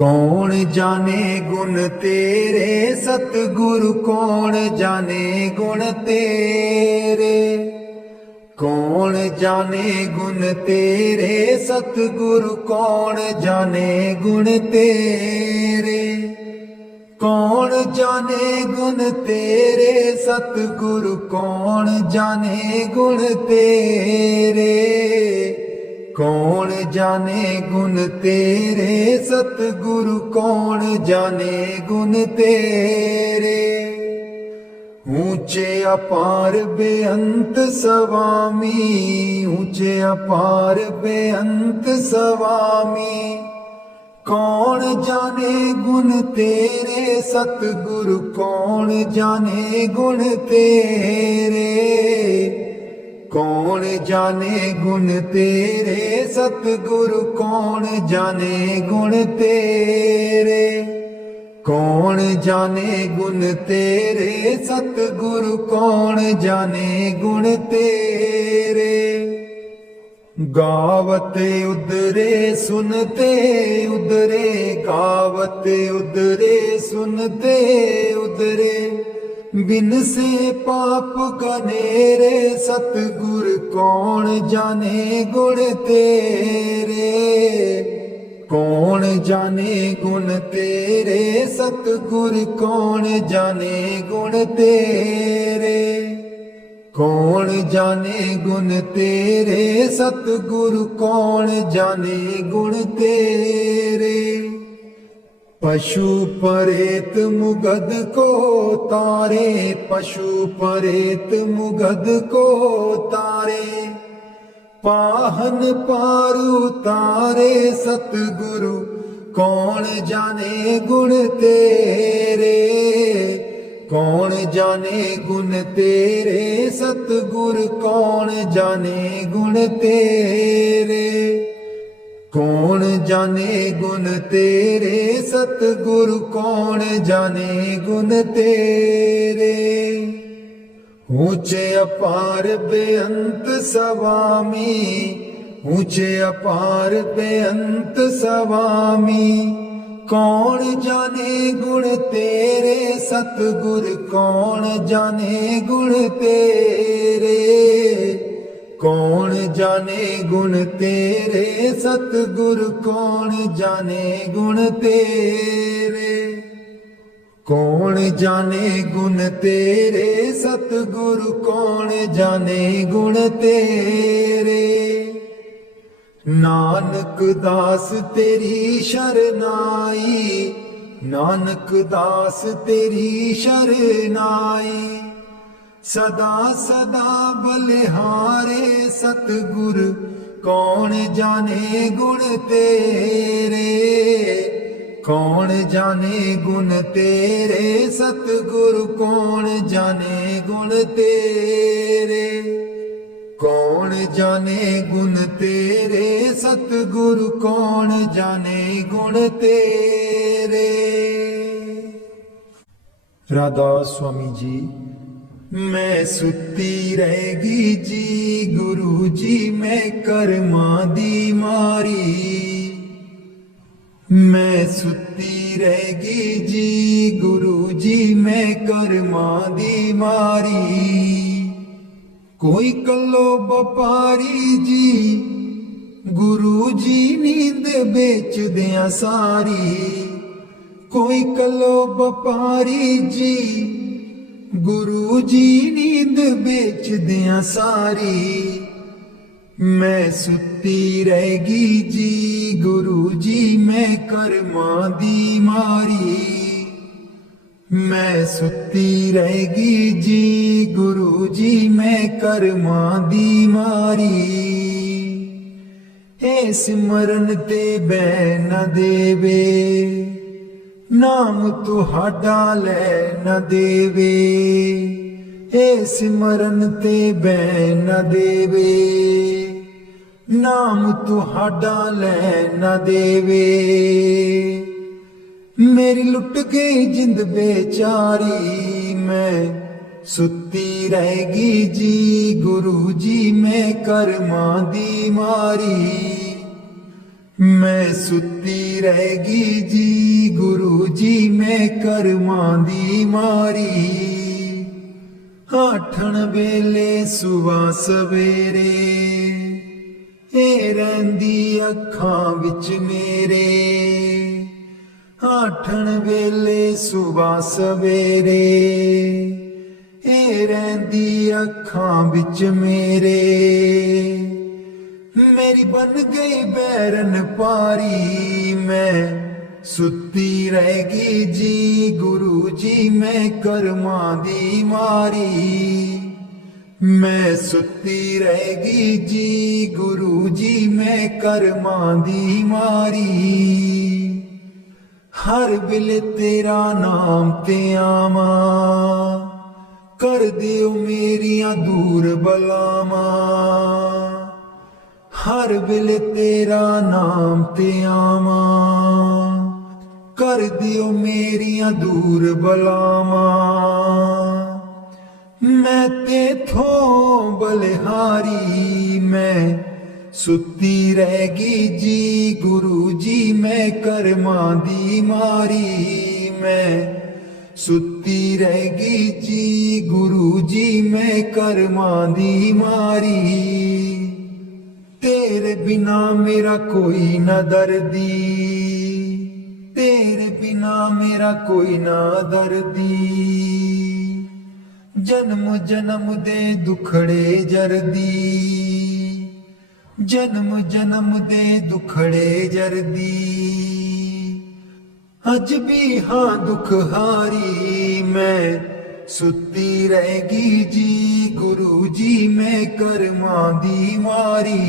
कौन जाने गुण तेरे सतगुरु, कौन जाने गुण तेरे। कौन जाने गुण तेरे सतगुरु, कौन जाने गुण तेरे। कौन जाने गुण तेरे सतगुरु, कौन जाने गुण तेरे। कौन जाने गुण तेरे सतगुरु, कौन जाने गुण तेरे। ऊंचे अपार बेअंत स्वामी, ऊंचे अपार बेअंत स्वामी। कौन जाने गुण तेरे सतगुरु, कौन जाने गुण तेरे। कौन जाने गुण तेरे सतगुरु, कौन जाने गुण तेरे। कौन जाने गुण तेरे सतगुरु, कौन जाने गुण तेरे। गावते उदरे सुनते उदरे, गावते उदरे सुनते उदरे। बिन से पाप घनेरे सतगुर, कौन जाने गुण तेरे। कौन जाने गुण तेरे सतगुर, कौन जाने गुण तेरे। कौन जाने गुण तेरे सतगुरु, कौन जाने गुण तेरे। पशु परेत मुगद को तारे, पशु परेत मुगद को तारे। पाहन पारु तारे सतगुरु, कौन जाने गुण तेरे। कौन जाने गुण तेरे सतगुरु, कौन जाने गुण तेरे। कौन जाने गुण तेरे सतगुरु, कौन जाने गुण तेरे। ऊंचे अपार बेअंत स्वामी, ऊंचे अपार बेअंत स्वामी। कौन जाने गुण तेरे सतगुर, कौन जाने गुण तेरे। कौन जाने गुण तेरे सतगुरु, कौन जाने गुण तेरे। कौन जाने गुण तेरे सतगुरु, कौन जाने गुण तेरे। नानक दास तेरी शरनाई, नानक दास तेरी शरनाई। सदा सदा बलिहारे सतगुर, कौन जाने गुण तेरे। कौन जाने गुण तेरे सतगुरु, कौन जाने गुण तेरे। कौन जाने गुण तेरे सतगुरु, कौन जाने गुण तेरे। राधा स्वामी जी। मैं सुती रहेगी जी गुरु जी, मैं कर्मा दी मारी। मैं सुती रहेगी जी गुरु जी, मैं कर्मा दी मारी। कोई कलो व्यापारी जी गुरु जी, नींद बेच दिया सारी। कोई कलो व्यापारी जी गुरु जी, नींद बेच दिया सारी। मैं सुती रहेगी जी गुरु जी, मैं कर्मा दी मारी। मैं सुती रहेगी जी गुरु जी, मैं कर्मा दी मारी। ए सिमरन ते बैं न देवे, नाम तुहाडा लै न देवे। ए सिमरन ते बैं न देवे, नाम तुहाडा लै न देवे। मेरी लुट गई जिंद बेचारी, मैं सुती रहेगी जी गुरु जी, मैं कर्मा दी मारी। मैं सुती रहेगी जी गुरु जी मैं करमां दी मारी। आठण वेले सुबह सवेरे ए रहिंदी अखां विच मेरे। आठण वेले सुबह सवेरे ए रहिंदी अखां विच मेरे। मेरी बन गई बैरन पारी मैं सुती रहेगी जी गुरु जी मैं करमां दी मारी। मैं सुती रहेगी जी गुरु जी मैं करमां दी मारी। हर बिल तेरा नाम ते आवा कर दियो मेरियां दूर बलावा। हर बिल तेरा नाम ते आवा कर दियो मेरियां दूर बलावा। मैं तेथों बलिहारी मैं सुती रहेगी जी गुरु जी मैं करमां दी मारी। मैं सुती रहेगी जी गुरु जी मैं करमां दी मारी। तेरे बिना मेरा कोई न दर्दी, तेरे बिना मेरा कोई ना दर्दी। जन्म जन्म दे दुखड़े जरदी, जन्म जन्म दे दुखड़े जरदी। अज भी हाँ दुख हारी मैं सुती रहेगी जी गुरु जी मैं करमां दी मारी।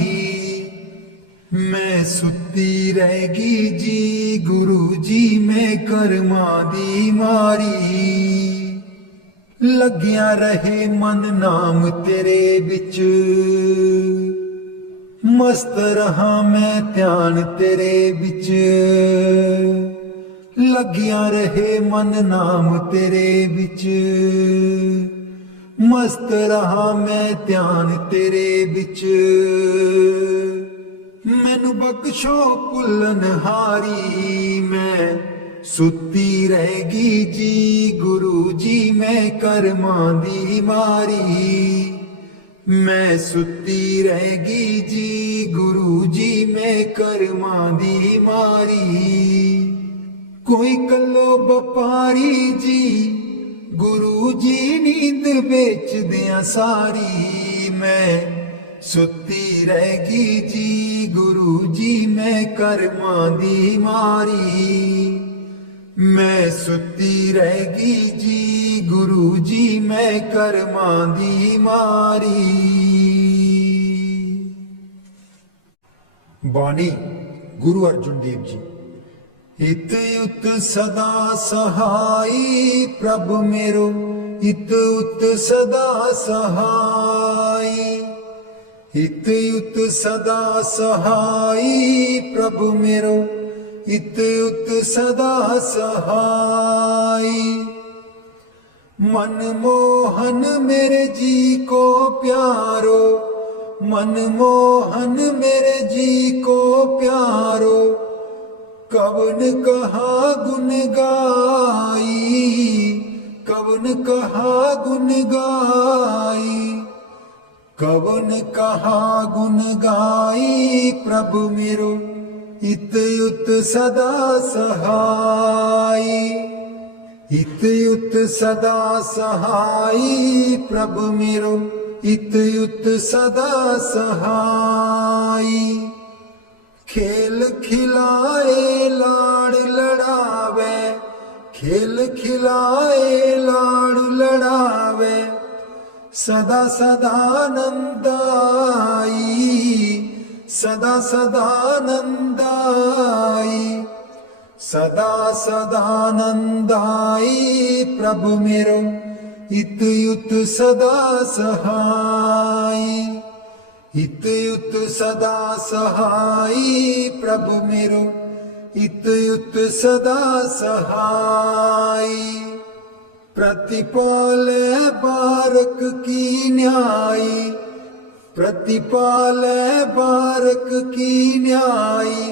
मैं सुती रहेगी जी गुरु जी मैं करमां दी मारी। लग्या रहे मन नाम तेरे बिच मस्त रहा मैं ध्यान तेरे बिच। लग्या रहे मन नाम तेरे बिच मस्त रहा मैं ध्यान तेरे बिच। मैनू बख्शो भुल्लन हारी मैं सुती रहेगी जी गुरु जी मैं करमां दी मारी। मैं सुती रहेगी जी गुरु जी मैं करमां दी मारी। कोई कलो व्यापारी जी गुरु जी नींद बेच दिया सारी। मैं सुती रहेगी जी गुरु जी मैं करमां दी मारी। मैं सुती रहेगी जी गुरु जी मैं करमां दी मारी। बानी गुरु अर्जुन देव जी। इत उत सदा सहाई प्रभु मेरो, इत उत सदा सहाई। इत उत सदा सहाई प्रभु मेरो, इत उत सदा सहाई। मन मोहन मेरे जी को प्यारो, मन मोहन मेरे जी को प्यारो। कवन कहा गुन गाई, कवन कहा गुन गाई। कवन कहा गुन गाई प्रभु मेरो, इत उत सदा सहाई। इत उत सदा सहाई प्रभु मेरो, इत उत सदा सहाई। खेल खिलाए लाड़ लड़ावे, खेल खिलाए लाड़ लड़ावे। सदा सदा नंदाई, सदा सदा नंदाई। सदा सदा नंदाई प्रभु मेरो, इत उत सदा सहाई। इत उत सदा सहाई प्रभु मेरो, इत उत सदा सहाई। प्रतिपाल बारक की न्यायी, प्रतिपाल बारक की न्यायी।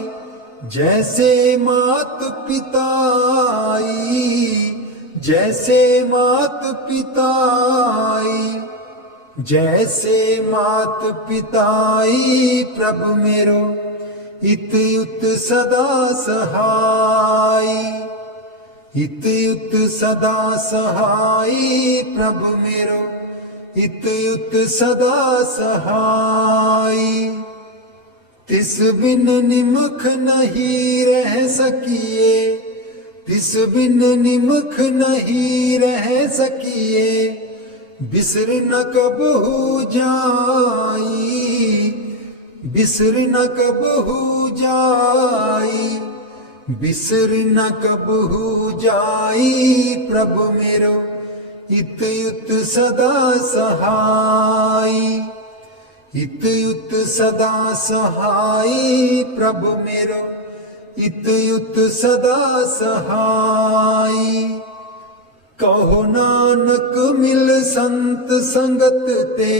जैसे मात पिताई, जैसे मात पिताई, जैसे मात पिताई प्रभु मेरो इत युत सदा सहाय, इत युत सदा सहाय प्रभु मेरो इत युत सदा सहाय। तिस बिन निमख नहीं रह सकिए, तिस बिन निमख नहीं रह सकिए, बिसर न कबहू जाई, बिसर न कबहू जाई, बिसर न कबहू जाई प्रभु मेरो इत युत सदा सहाय, इत युत सदा सहाय प्रभु मेरो इत युत सदा सहाय। कहो नानक मिल संत संगत ते,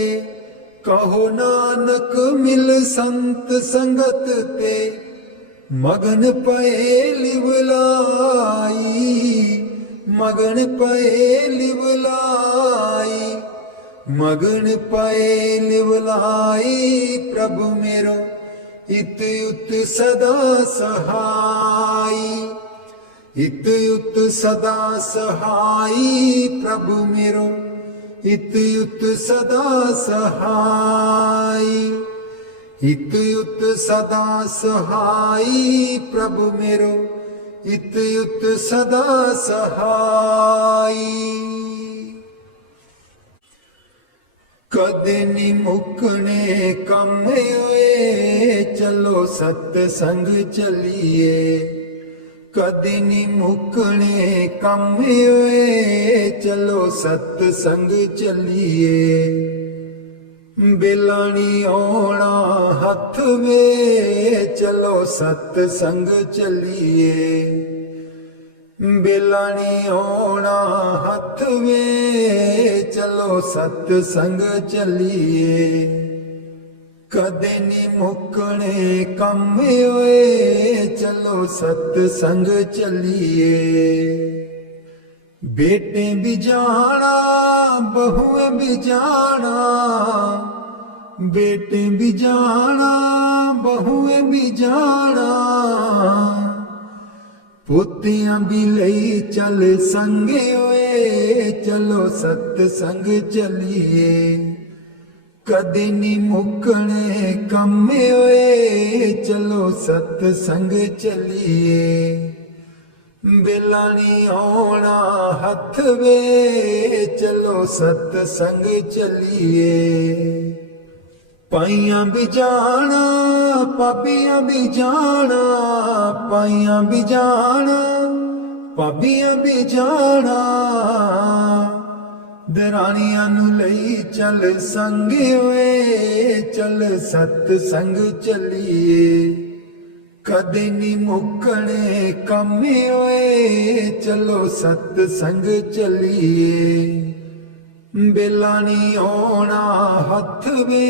कहो नानक मिल संत संगत ते, मगन पए लिवलाई, मगन पए लिवलाई, मगन पए लिवलाई प्रभु मेरो इत युत सदा सहाय, इत युत सदा सहाय प्रभु मेरो इत युत सदा सहाय, इत युत सदा सहाय प्रभु मेरो इत युत सदा सहाय। कदे नी मुकने कम होए चलो सत्संग चलिए, कदे नी मुकने कम होए चलो सत्संग चलिए। बिलानी ओना हथ वे चलो सत्संग चलिए, बिलानी ओना हथ वे चलो सत्संग चलिए। कदे नी मुकने कम होए चलो सत्संग चलिए। बेटे भी जाना बहुएं भी जाना, बेटे भी जाना बहुएं भी जाना, पोतियां भी लई चल संगे होए चलो सत्संग चलिए। कदे नी मुकने कम होए चलो सत्संग चलिए। बिलानी होना हथ वे चलो सत्संग चलिए। पाइयां भी जाना पापियां भी जाना, पाइयां भी जाना पापियां भी जाना, दरानियां नू लई चल संगे होए चल सत्संग चलिए। कदे नी मुकने कम होए चलो सत्संग चलिए। बिलानी होना हथ वे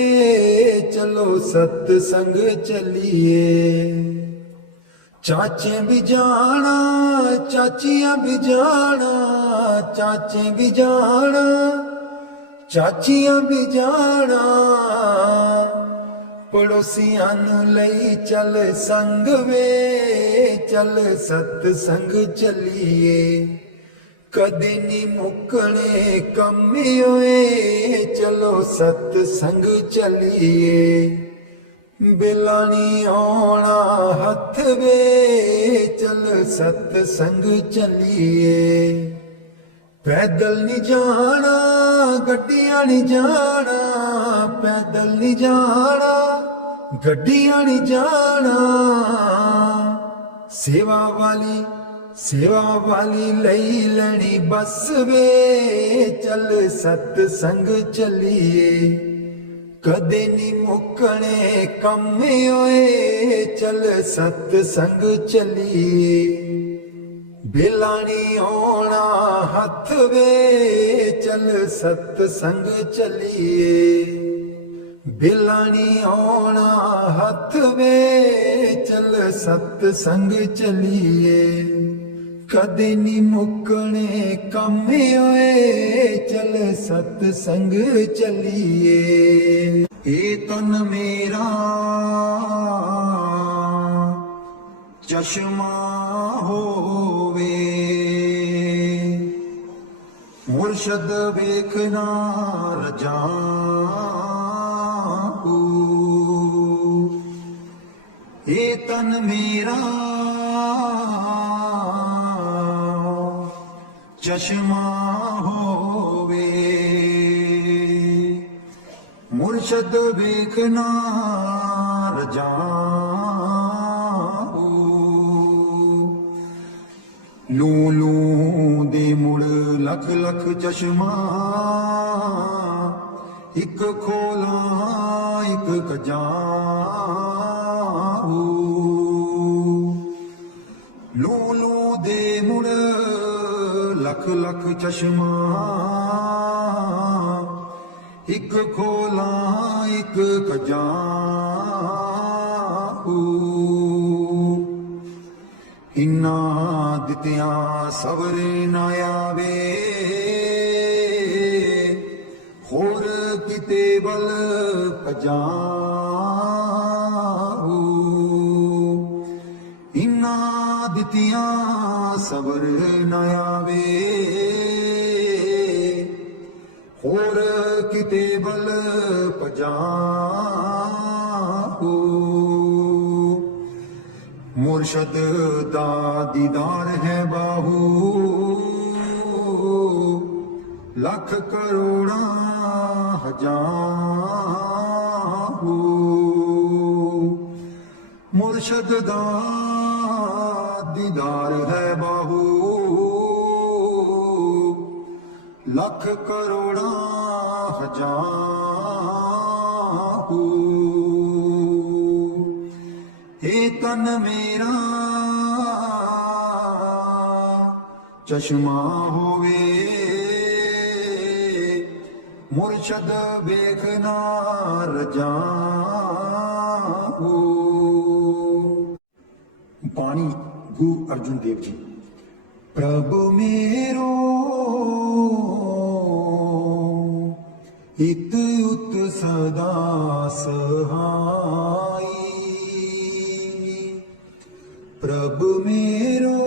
चलो सत्संग चलिए। चाचे भी जाना चाचियां भी जाना, चाचे भी जाना चाचियां भी जाना, पड़ोसियां नू लई चल संग वे चल सत्संग चलिए। कदे नी मुकने कम होए चलो सत्संग चलिए। बिलानी होना हथ वे चल सत्संग चलिए। पैदल नहीं जाना गड्डियां नहीं जाना, पैदल नहीं जाना गड्डियां नहीं जाना, सेवा वाली लई लैनी बस वे चल सत्संग चलिए। कदे नी मुकने कम होए चल सत्संग चलिए। बिलानी होना हथ वे चल सत्संग चलिए। बिलानी होना हथ वे चल चल सत्संग चलिए कदे नी मुकने कम होए चल सत्संग चलिए ए तन मेरा चश्मा होवे मुर्शद वेखना रजाऊ ए तन मेरा चश्मा होवे मुर्शद वेखना रजाऊ लू लू दे मुड़ लख लख चश्मा एक खोला एक कजाऊ लू लू दे मुड़ लख लख चश्मा एक खोला एक कजाऊ इन्ना दित्या सबर ना आवे होर किते बल पजाऊ इन्ना दित्या सबर ना आवे होर किते बल पजाऊ मुर्शद दा दीदार है बाहू लख करोड़ा हजारू मुर्शद दा दीदार है बाहू लख करोड़ा हजारू हे तन मेरा चश्मा होवे मुर्शद वेखना रजाऊ बाणी गुरु अर्जुन देव जी प्रभु मेरो इत उत सदा सहाई प्रभु मेरो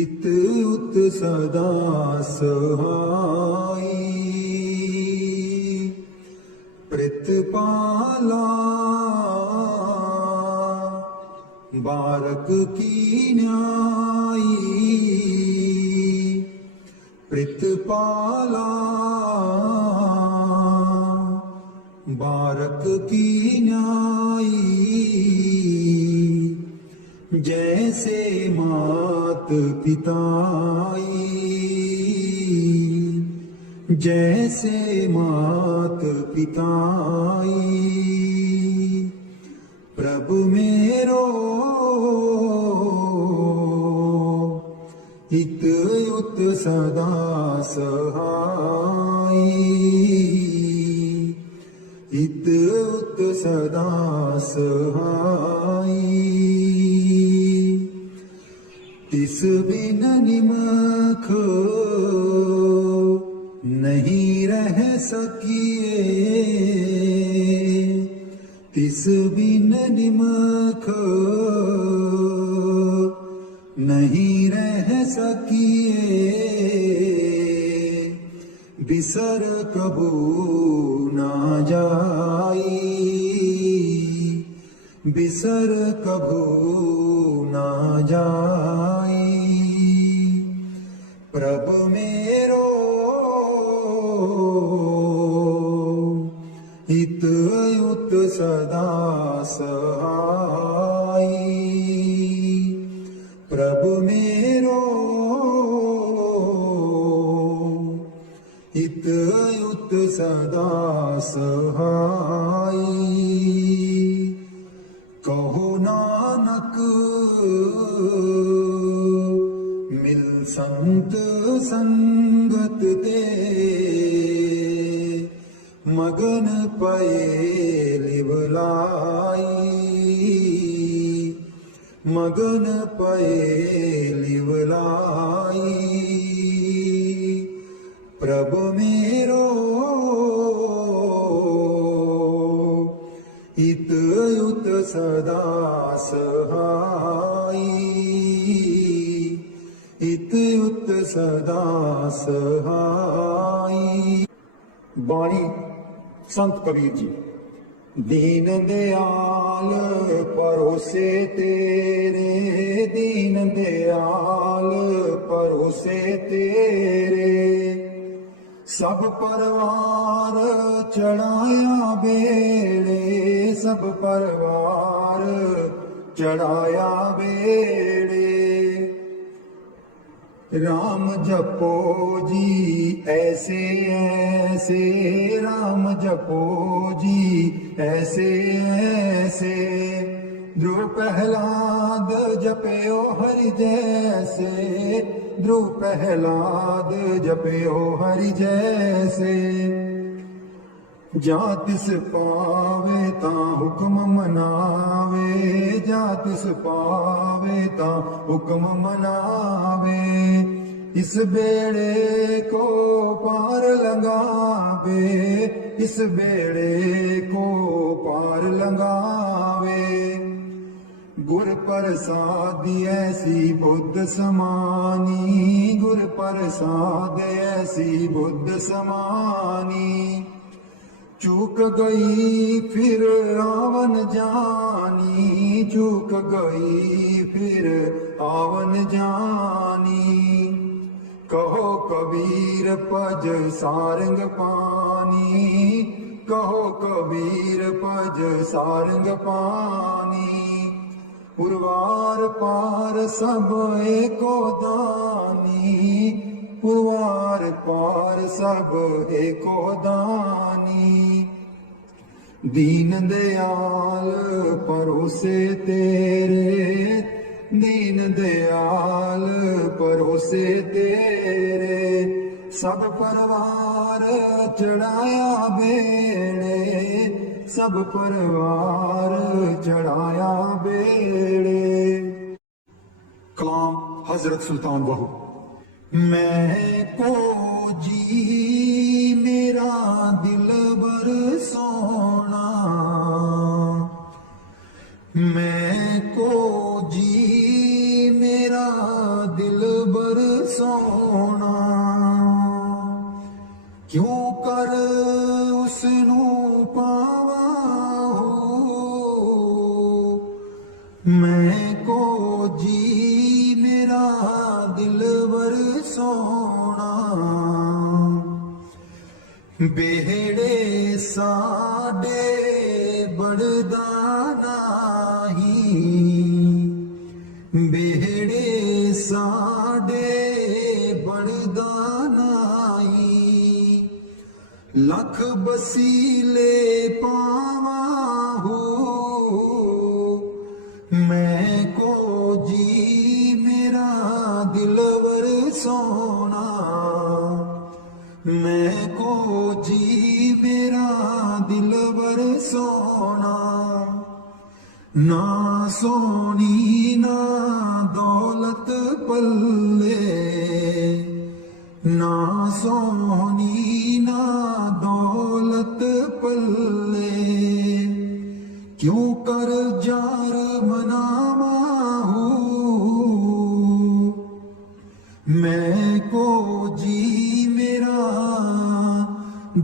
इत उत सदा सहाई प्रतिपाला बारक की न्यायी प्रतिपाला बारक की न्यायी जैसे मात पिताई जैसे मात पिताई प्रभु मेरो इत उत सदा सहाई इत उत सदा सहाई तिस बिन निमख नहीं रह सकिए तिस बिन निमख नहीं रह सकिए बिसर कबू ना जाई बिसर कबू ना जाई प्रभु मेरो इत उत सदा सहाई प्रभु मेरो इत उत सदा सहाई कहो नानक मिल संत संगत ते मगन पए ਲਿਵਲਾਈ ਮਗਨ ਪਏ ਲਿਵਲਾਈ ਪ੍ਰਭ मेरो इत युत सदा सहाई इत युत सदा सहाई। बाणी संत कबीर जी। दीन दयाल परोसे तेरे दीन दयाल परोसे तेरे सब परवार चढ़ाया बेड़े सब परवार चढ़ाया बेड़े राम जपो जी ऐसे ऐसे राम जपो जी ऐसे ऐसे ध्रुव प्रहलाद जपयो हरि जैसे ध्रुव प्रहलाद जपयो हरि जैसे जा तिस पावे ता हुक्म मनावे जा तिस पावे ता हुक्म मनावे इस बेड़े को पार लगावे इस बेड़े को पार लगावे गुर प्रसाद ऐसी बुद्ध समानी गुर प्रसाद ऐसी बुद्ध समानी चूक गई फिर आवन जानी चूक गई फिर आवन जानी कहो कबीर पज सारंग पानी कहो कबीर पज सारंग पानी पुरवार पार सब एको दानी पुरवार पार सब एको दानी दीन दयाल परोसे तेरे दीन दयाल परोसे तेरे सब परवार चढ़ाया बेड़े सब परवार चढ़ाया बेड़े। कलाम हजरत सुल्तान बहू। मैं को जी मेरा दिलबर सोना मैं को जी मेरा दिलबर सोना क्यों कर उसनू पावा मैं को जी मेरा दिलबर सोना बेहड़े साडे बड़दा नाही बेहड़े साडे बड़दा नाही लख बसीले पावा मैं को जी मेरा दिलवर सोना मैं को जी मेरा दिलवर सोना ना सोनी ना दौलत पल्ले ना सोनी ना दौलत पल्ले क्यों कर जार मनावा मैं को जी मेरा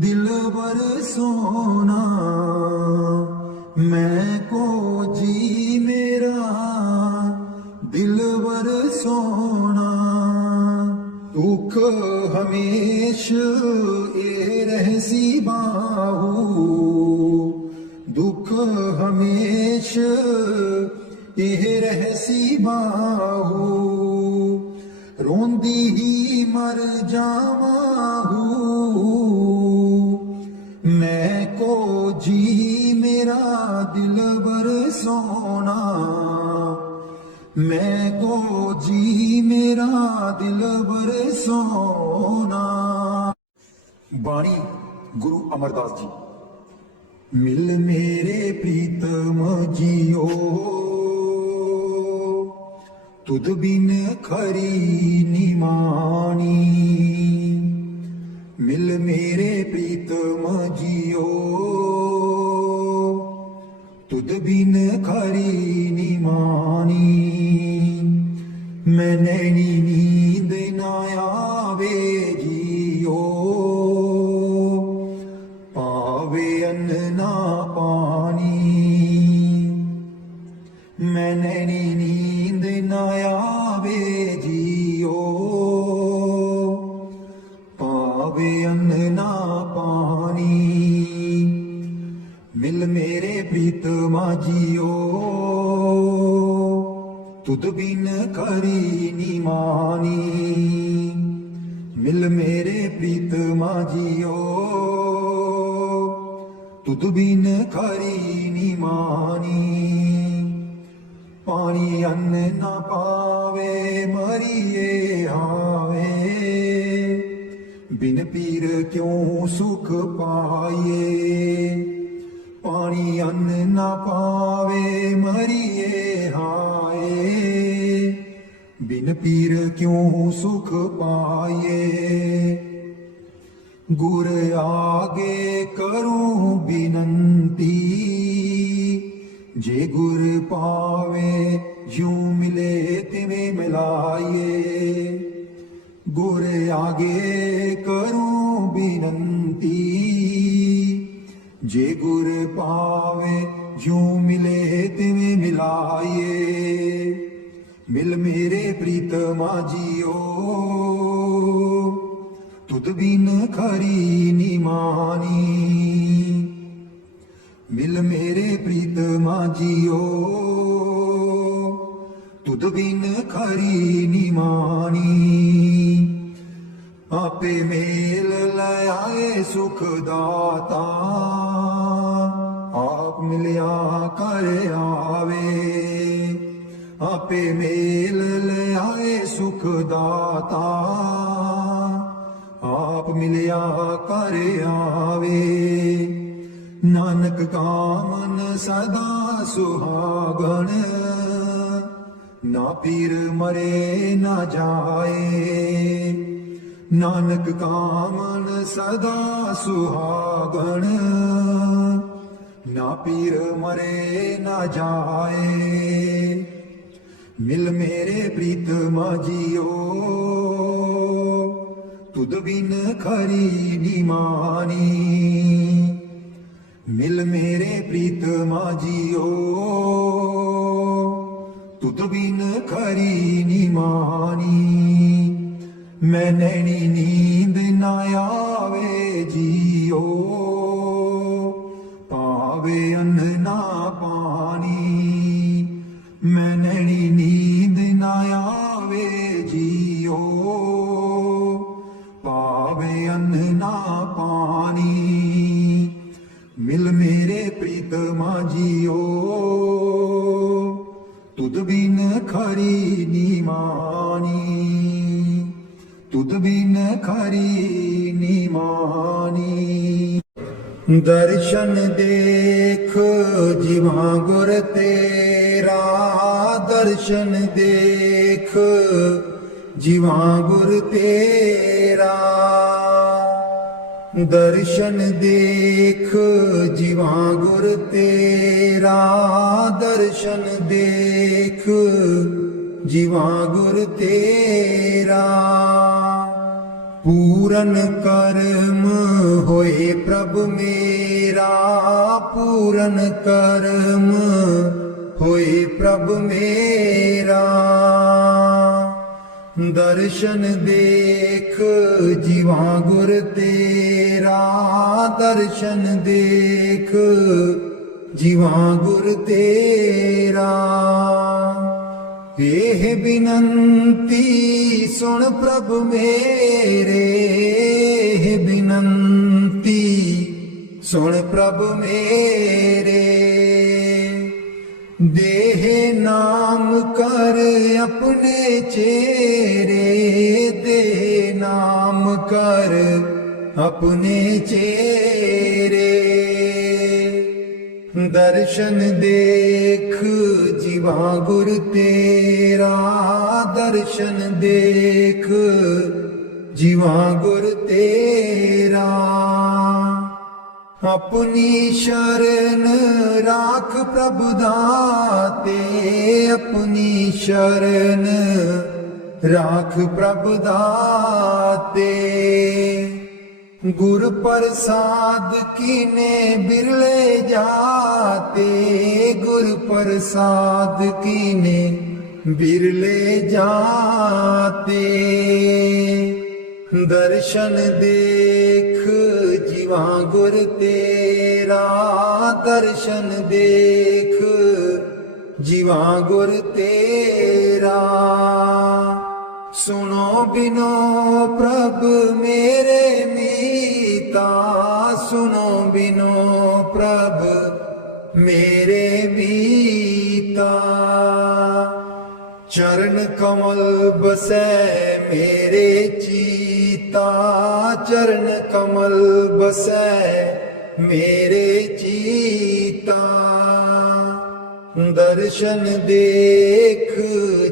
दिलवर सोना मैं को जी मेरा दिलवर सोना दुख हमेश ए रहसी बाहू दुख हमेश एह रहसी बाहू रोंदी ही मर जावाहू मैं को जी मेरा दिलबर सोना मैं को जी मेरा दिलबर सोना। बाणी गुरु अमरदास जी। ਮਿਲ ਮੇਰੇ ਪ੍ਰੀਤਮ ਜੀਓ, ਤੁਧ ਬਿਨ ਖਰੀ ਨਿਮਾਣੀ। ਮਿਲ ਮੇਰੇ ਪ੍ਰੀਤਮ ਜੀਓ, ਤੁਧ ਬਿਨ ਖਰੀ ਨਿਮਾਣੀ। ਮੈਂ ਨੈਣੀ ਨੀਂਦ ਨਾ ਆਵੇ ਜੀਓ, ਪਾਵੇ ਅੰਨ ਨਾ ਪਾਣੀ। ਮੈਂ ਨੈਣੀ ਨੀਂਦ ਨਾ ਆਵੇ ਜੀਓ, ਪਾਵੇ ਅੰਨ ਨਾ ਪਾਣੀ। ਮਿਲ ਮੇਰੇ ਪ੍ਰੀਤਮਾ ਜੀਓ, ਤੁਧ ਬਿਨ ਖਰੀ ਨਿਮਾਣੀ। ਮਿਲ ਮੇਰੇ ਪ੍ਰੀਤਮਾ ਜੀਓ, ਤੁਧ ਬਿਨ ਖਰੀ ਨਿਮਾਣੀ। ਪਾਣੀ ਅੰਨ ਨਾ ਪਾਵੇ ਮਰੀਏ ਹਾਵੇ, ਬਿਨ ਪੀਰ ਕਿਉਂ ਸੁਖ ਪਾਈਏ। ਪਾਣੀ ਅੰਨ ਨਾ ਪਾਵੇ ਮਰੀਏ ਹਾਏ, ਬਿਨ ਪੀਰ ਕਿਉਂ ਸੁਖ ਪਾਈਏ। ਗੁਰ ਆਗੇ ਕਰੂੰ ਬਿਨੰਤੀ, ਜੇ ਗੁਰ ਪਾਵੇ ਜਿਉ ਮਿਲੇ ਤਿਵੇਂ ਮਿਲਾਈਏ। ਗੁਰ ਆਗੇ ਕਰੂੰ ਬਿਨੰਤੀ, ਜੇ ਗੁਰ ਪਾਵੇ ਜਿਉ ਮਿਲੇ ਤਿਵੇਂ ਮਿਲਾਈਏ। ਮਿਲ ਮੇਰੇ ਪ੍ਰੀਤਮਾ ਜੀਓ, ਤੁਧ ਬਿਨ ਖਰੀ ਨਿਮਾਣੀ। ਮਿਲ ਮੇਰੇ ਪ੍ਰੀਤਮਾ ਜੀਓ, ਤੁਧ ਬਿਨ ਖਰੀ ਨਿਮਾਣੀ। ਆਪੇ ਮੇਲ ਲੈ ਆਏ ਸੁਖ ਦਾਤਾ, ਆਪ ਮਿਲਿਆ ਕਰ ਆਵੇ। ਆਪੇ ਮੇਲ ਲੈ ਆਏ ਸੁਖ ਦਾਤਾ, ਆਪ ਮਿਲਿਆ ਕਰ ਆਵੇ। ਨਾਨਕ ਕਾ ਮਨ ਸਦਾ ਸੁਹਾਗਣ, ਨਾ ਪੀਰ ਮਰੇ ਨਾ ਜਾਏ। ਨਾਨਕ ਕਾ ਮਨ ਸਦਾ ਸੁਹਾਗਣ, ਨਾ ਪੀਰ ਮਰੇ ਨਾ ਜਾਏ। ਮਿਲ ਮੇਰੇ ਪ੍ਰੀਤਮਾ ਜੀਓ, ਤੁਧ ਬਿਨ ਖਰੀ ਨਿਮਾਣੀ। ਮਿਲ ਮੇਰੇ ਪ੍ਰੀਤਮਾ ਜੀਓ, ਤੁਧ ਬਿਨ ਖਰੀ ਨਿਮਾਣੀ। ਮੈਂ ਨੈਣੀ ਨੀਂਦ ਨਾ ਆਵੇ ਜੀਓ, ਪਾਵੇ ਅੰਨ ਨਾ ਪਾਣੀ। ਮੈਂ ਨੈਣੀ ਨੀਂਦ ਨਾ ਆਵੇ ਜੀਓ, ਪਾਵੇ ਅੰਨ ਨਾ ਪਾਣੀ। ਮਿਲ ਮੇਰੇ ਪ੍ਰੀਤਮਾ ਜੀਓ, ਤੁਧ ਬਿਨ ਖਰੀ ਨਿਮਾਣੀ। ਤੁਧ ਬਿਨ ਖਰੀ ਨਿਮਾਣੀ। ਦਰਸ਼ਨ ਦੇਖ ਜਿਵਾ ਗੁਰ ਤੇਰਾ, ਦਰਸ਼ਨ ਦੇਖ ਜਿਵਾ ਗੁਰ ਤੇਰਾ। ਦਰਸ਼ਨ ਦੇਖ ਜਿਵਾ ਗੁਰ ਤੇਰਾ, ਦਰਸ਼ਨ ਦੇਖ ਜਿਵਾ ਗੁਰ ਤੇਰਾ। ਪੂਰਨ ਕਰਮ ਹੋਏ ਪ੍ਰਭ ਮੇਰਾ, ਪੂਰਨ ਕਰਮ ਹੋਏ ਪ੍ਰਭ ਮੇਰਾ। ਦਰਸ਼ਨ ਦੇਖ ਜਿਵਾ ਗੁਰ ਤੇਰਾ, ਦਰਸ਼ਨ ਦੇਖ ਜਿਵਾ ਗੁਰ ਤੇਰਾ। ਇਹ ਬਿਨੰਤੀ ਸੁਣ ਪ੍ਰਭ ਮੇਰੇ, ਇਹ ਬਿਨੰਤੀ ਸੁਣ ਪ੍ਰਭ ਮੇਰੇ। ਦੇਹ ਨਾਮ ਕਰ ਆਪਣੇ ਚੇਰੇ, ਦੇਹ ਨਾਮ ਕਰ ਆਪਣੇ ਚੇਰੇ। दर्शन देख जीवा गुर तेरा, दर्शन देख जीवा गुर तेरा। अपनी शरण राख प्रभु दाते, अपनी शरण राख प्रभु दाते। गुर प्रसाद कीने बिरले जाते, गुर प्रसाद कीने बिरले जाते। दर्शन देख जीवा गुर तेरा, दर्शन देख जीवा गुर तेरा। सुनो बिनो प्रभ मेरे मीता, सुनो बिनो प्रभ मेरे मीता। चरण कमल बसै मेरे चीता, चरण कमल बसै मेरे चीता। दर्शन देख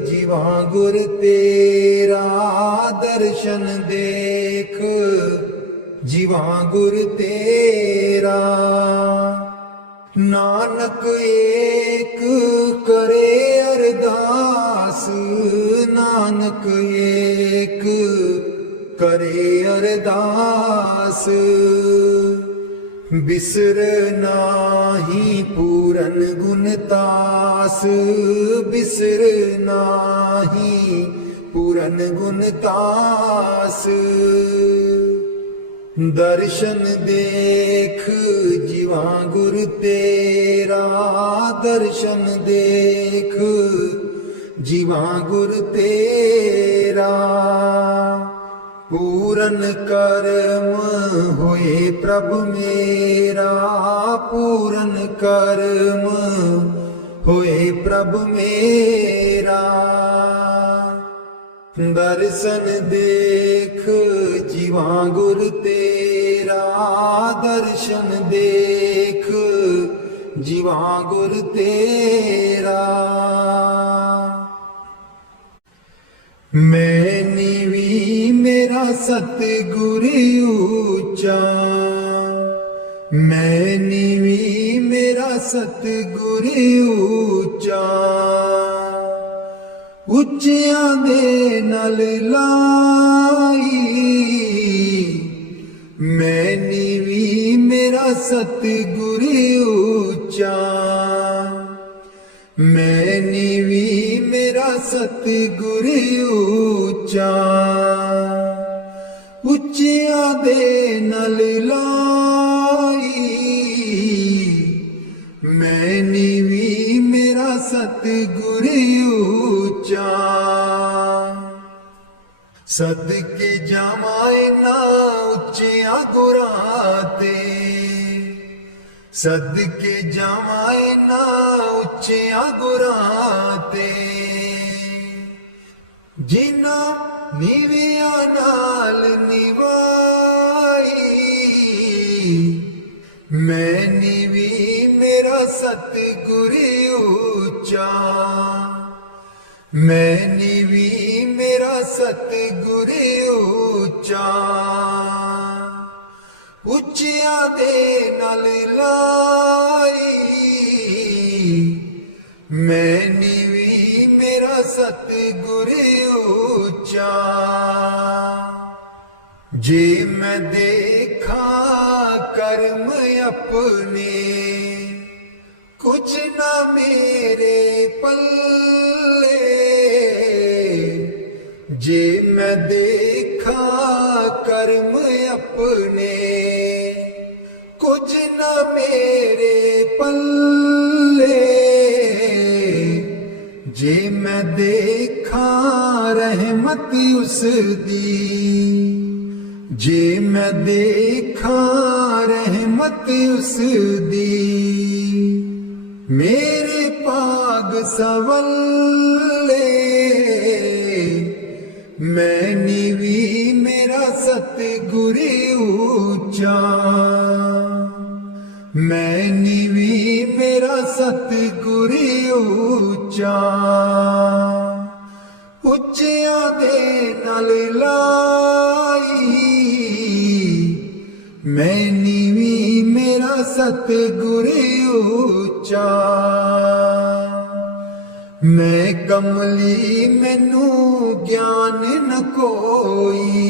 जीवा गुर तेरा, दर्शन देख जीवा गुर तेरा। नानक एक करे अरदास, नानक एक करे अरदास। बिसर नाही पूरन गुणतास, बिसर नाही पूरन गुणतास। दर्शन देख जीवा गुर तेरा, दर्शन देख जीवा गुर तेरा। पूरन कर्म होए प्रभु मेरा, पूरन कर्म होए प्रभु मेरा। दर्शन देख जीवा गुर तेरा, दर्शन देख जीवा गुर तेरा। मैं नीवी मेरा सतगुर ऊंचा, मैं नीवी मेरा सतगुर ऊंचा। ਉੱਚਿਆਂ ਦੇ ਨਾਲ ਲਾਈ, ਮੈਂ ਨੀਵੀਂ ਮੇਰਾ ਸਤਿਗੁਰ ਉੱਚਾ। ਮੈਂ ਨੀਵੀਂ ਮੇਰਾ ਸਤਿਗੁਰ ਉੱਚਾ। ਉੱਚਿਆਂ ਦੇ ਨਾਲ ਲਾਈ, ਮੈਂ ਨੀਵੀਂ ਮੇਰਾ ਸਤਿਗੁਰ ਉੱਚਾ। ਸਦਕੇ ਜਾਵਾਂ ਇਨ੍ਹਾਂ ਉੱਚਿਆਂ ਗੁਰਾਂ ਤੇ, ਸਦਕੇ ਜਾਵਾਂ ਇਨ੍ਹਾਂ ਉੱਚਿਆਂ ਗੁਰਾਂ ਤੇ। ਜਿਨ੍ਹਾਂ ਨੀਵਿਆਂ ਨਾਲ ਨਿਵਾਈ, ਮੈਂ ਨੀਵੀਂ ਮੇਰਾ ਸਤਿਗੁਰ ਉੱਚਾ। ਮੈਂ ਨੀਵੀਂ ਮੇਰਾ ਸਤਿਗੁਰ ਉੱਚਾ। ਉੱਚਿਆਂ ਦੇ ਨਾਲ ਲਾਈ, ਮੈਂ ਨੀਵੀਂ ਮੇਰਾ ਸਤਿਗੁਰ ਉੱਚਾ। ਜੇ ਮੈਂ ਦੇਖਾਂ ਕਰਮ ਆਪਣੇ, ਕੁਛ ਨਾ ਮੇਰੇ ਪੱਲੇ। ਜੇ ਮੈਂ ਦੇਖਾਂ ਕਰਮ ਆਪਣੇ, ਕੁਝ ਨਾ ਮੇਰੇ ਪੱਲੇ। ਜੇ ਮੈਂ ਦੇਖਾਂ ਰਹਿਮਤ ਉਸ ਦੀ, ਜੇ ਮੈਂ ਦੇਖਾਂ ਰਹਿਮਤ ਉਸ ਦੀ। ਮੇਰੇ ਭਾਗ ਸਵੱਲੇ, ਮੈਂ ਨੀਵੀਂ ਮੇਰਾ ਸਤਿਗੁਰ ਉੱਚਾ। ਮੈਂ ਨੀਵੀਂ सतगुर ऊचा, उच्चियां दे नाल लाई, मैं नीवीं मेरा सतगुर ऊचा। मैं कमली मैनू ज्ञान न कोई,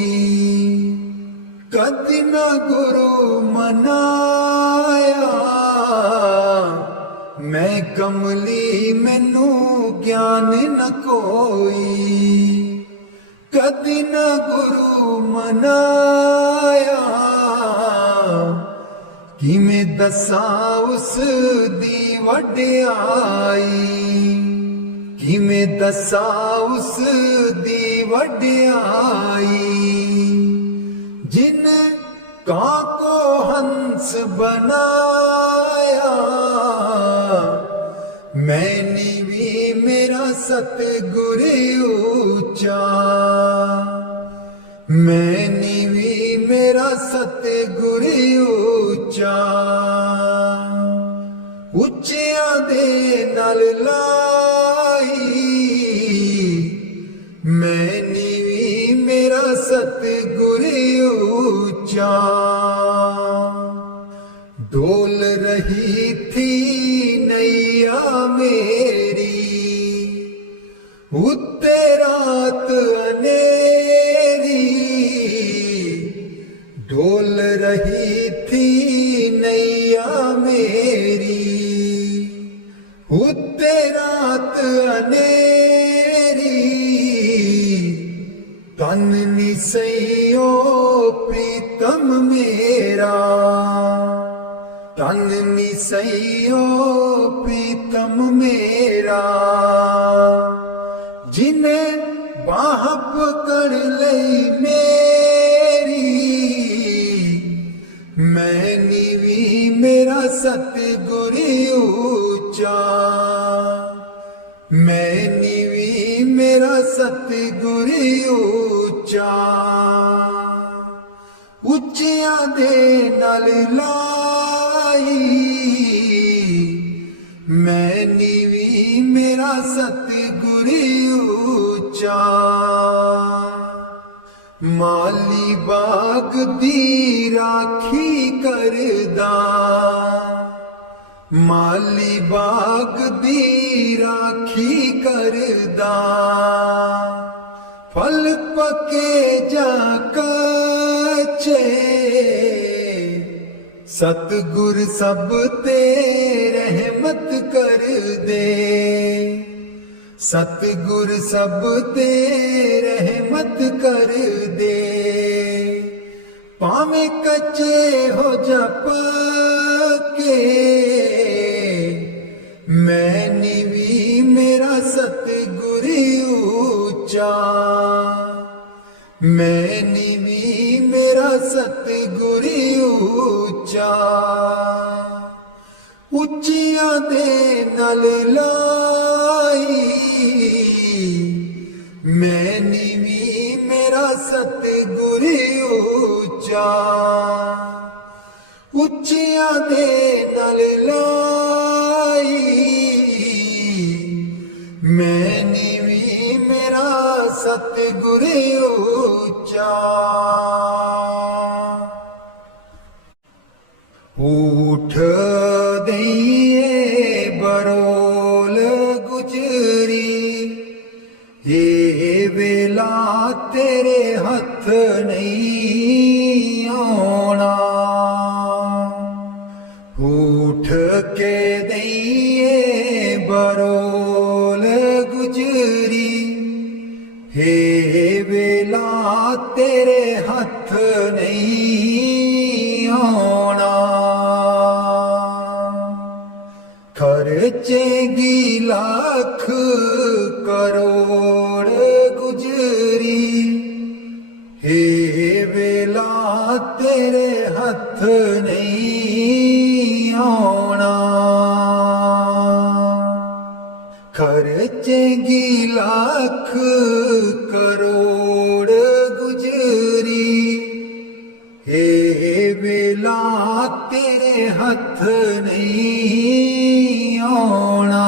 कद न गुरु मनाया। मैं कमली मैनू ज्ञान न कोई, कद न गुरु मनाया। किवें दसां उस दी वड्याई, किवें दसां उस दी वड्याई। जिन कां को हंस बनाया, मैं नीवीं मेरा सतगुर ऊचा। मैं नीवीं मेरा सतगुर ऊचा। उच्चियां दे नाल लाई, मैं नीवीं मेरा सतगुर ऊचा। डोल रही थी नैया मेरी, उत्ते रात अनेरी। डोल रही थी नैया मेरी, उत्ते रात अनेरी। तन निसैयो प्रीतम मेरा, तन निसैयो प्रीतम मेरा। जिन्हें बाह पकड़ लई मेरी, मैं नीवीं मेरा सतगुर ऊचा। मैं नीवीं मेरा सतगुर ऊचा। उच्चियां दे नाल लाई, मैं नीवीं मेरा सतगुर ऊचा। माली बाग दी राखी करदा, माली बाग दी राखी करदा। फल पके जा कच्चे, सतगुर सब ते रहमत कर दे। सतगुर सब ते रहमत कर दे। भावें कच्चे हो जा पक्के, मैं नीवीं मेरा सतगुर ऊचा। मैं नीवीं मेरा सतगुर ऊचा। उच्चियां दे नाल लाई, मैं नीवीं मेरा सतगुर ऊचा। उच्चियां दे नाल लाई, मैं नीवीं मेरा सतगुर ऊचा। ऊठ दईए बरोल गुजरी, ये वेला तेरे हथ नहीं आना। उठ के दईए बरोल गुजरी, हे वेला तेरे हथ नहीं आना। खर्चेगी लाख करोड़ गुजरी, हे वेला तेरे हथ नहीं आना। खर्चेगी लाख करोड़ गुजरी, हे वेला तेरे हथ नहीं आना। आउणा।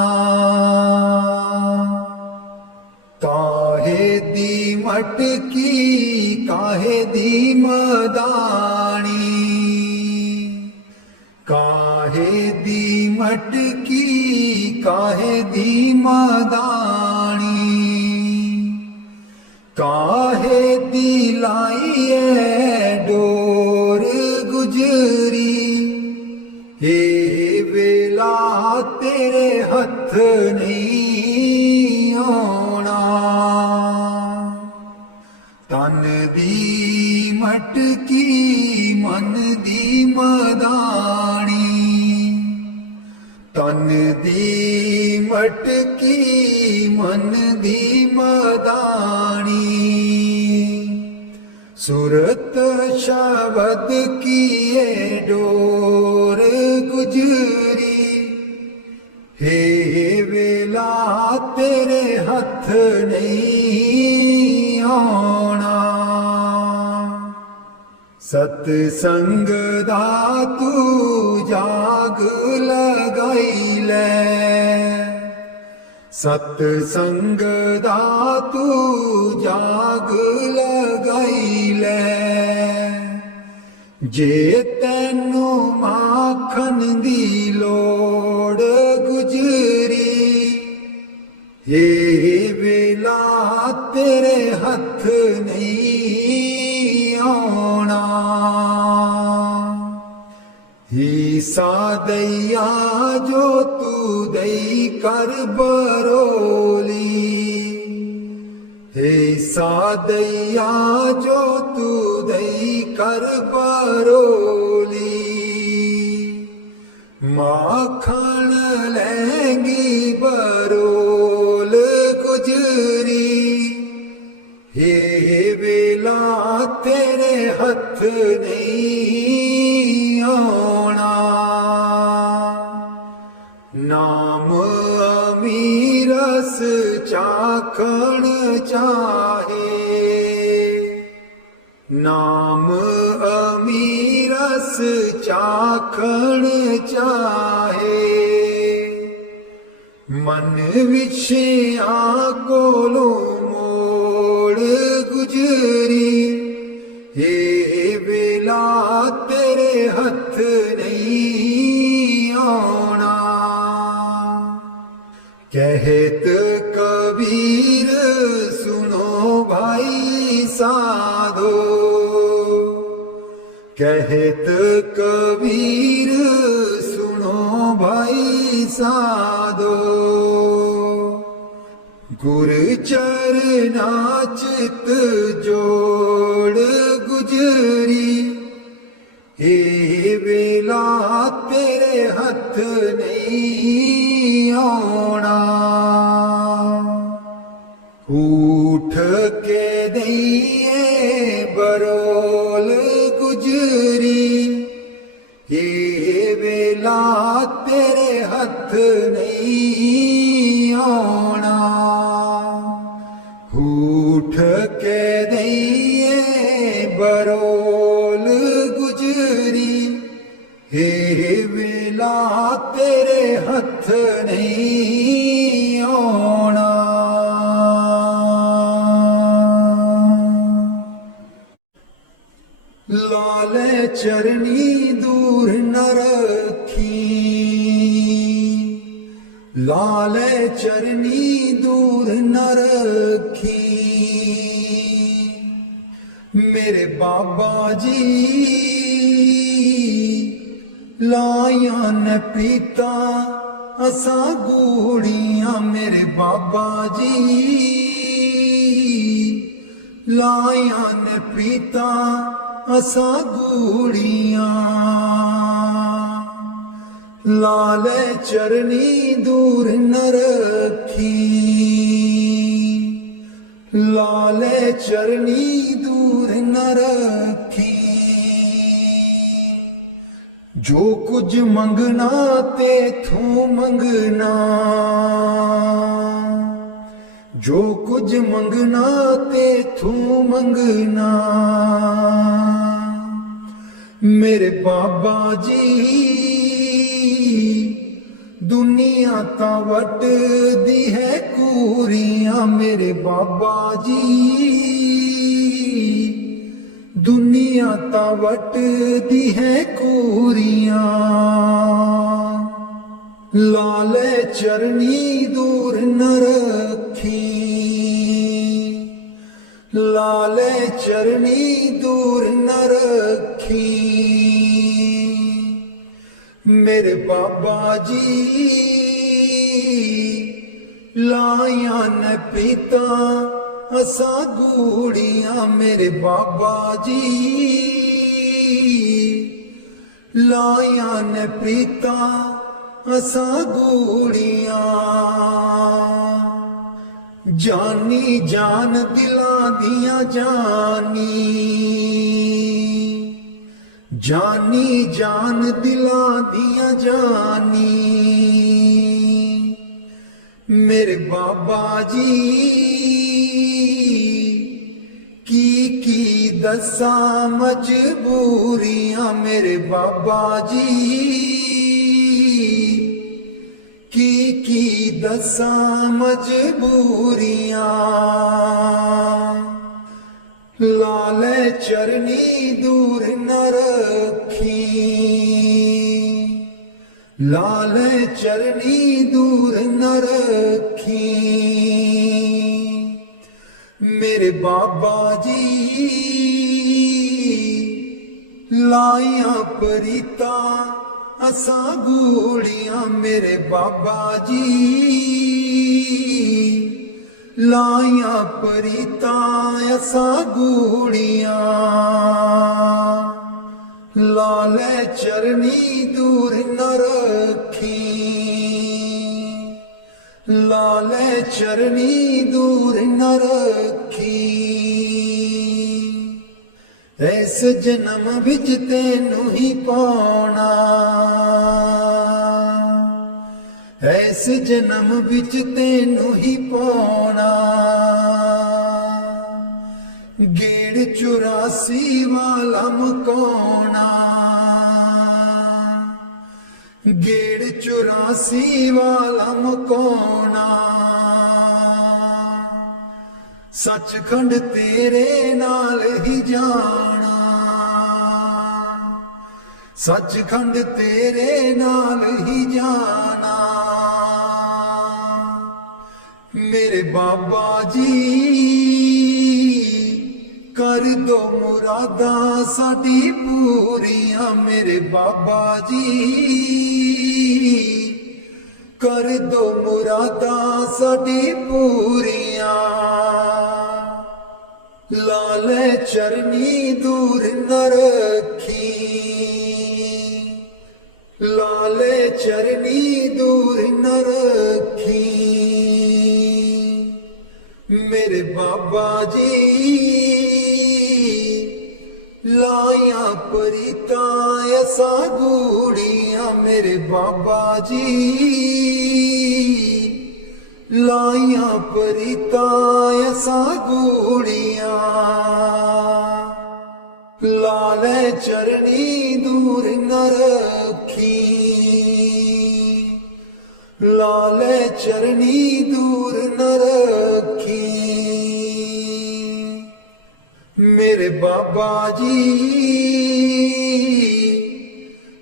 काहे दी मटकी काहे दी मदानी, काहे दी मटकी काहे दी मदानी, काहे दी लाइए डोर गुजरी। हे वेला तेरे हथ नहीं आउणा। तन दी मटकी मन दी मदानी, तन दी मटकी मन दी मदानी। सूरत शब्द की ये डोर गुजरी। हे वेला तेरे हथ नहीं आउणा। सतसंग दा तू जाग लगाई ले, सतसंग दा तू जाग लगाई ले। जे तैनू माखन दी लोड़ गुजरी, हे वेला तेरे हथ नहीं आउणा। ईसा दैया जो तू दई कर बरोली, ईसा दैया जो तू दई कर बरोली। माखन लेंगी बरोल गुजरी, हे वेला तेरे हथ नहीं आउणा। नाम अमीरस चाखण चाहे, नाम अमीरस चाखण चाहे। मन विछया कोलों मोड़ गुजरी, हे वेला तेरे हथ नहीं आउणा। कहत कबीर सुनो भाई साधो, कहत कबीर सुनो भाई साधो। गुर चरना चित जोड़ गुजरी, हे वेला तेरे हथ नहीं आउणा। उठ के दईए बरोल गुजरी, हे वेला तेरे हथ नहीं आउणा। उठ के दईए बरोल गुजरी, हे वेला तेरे हथ नहीं आउणा। लाले चरनी दूर न रखी, लाले चरनी दूर न रखी। मेरे बाबा जी लाया न पीता असा गूड़ियां, मेरे बाबा जी लाया न पीता असा गूड़ियां। लाले चरनी दूर न रखी, लाले चरनी दूर न रखी। जो कुछ मंगना तेथों मंगना, जो कुछ मंगना तेथों मंगना। मेरे बाबा जी दुनिया तां वटदी है कूरियां मेरे बाबा जी, दुनिया तां वटदी है कूरियां। लाले चरनी दूर न रखी, लाले चरनी दूर न रखी मेरे बाबा जी। लाया न पीता असा गूड़ियां मेरे बाबा जी, लाया न पीता असा गूड़ियां। जानी जान दिलां दियां जानी, जानी जान दिलां दियां जानी मेरे बाबा जी। की दसा मजबूरियां मेरे बाबा जी, की दसा मजबूरियां। लाले चरनी दूर न रखी, लाले चरनी दूर न रखी मेरे बाबा जी। लाया परीता असा गूड़ियां मेरे बाबा जी, लाया परीता असा गूड़ियां। लाले चरनी दूर न रखी, लाले चरनी दूर न रखी। इस जन्म विच तैनू ही पाना, इस जन्म विच तैनू ही पाना। गेड़ 84 वाला मकाना, गेड़ 84 वाला मकाना। सचखंड तेरे नाल ही जाना, सचखंड तेरे नाल ही जाना मेरे बाबा जी। कर दो मुरादा साडी पूरियां मेरे बाबा जी, कर दो मुरादा साडी पूरियां। लाले चरनी दूर न रखी, लाले चरनी दूर न रखी मेरे बाबा जी। लाया परीता असा गूड़ियां मेरे बाबा जी, लाया परीता असा गूड़ियां। लाले चरनी दूर न रखी, लाले चरनी दूर न रखी मेरे बाबा जी।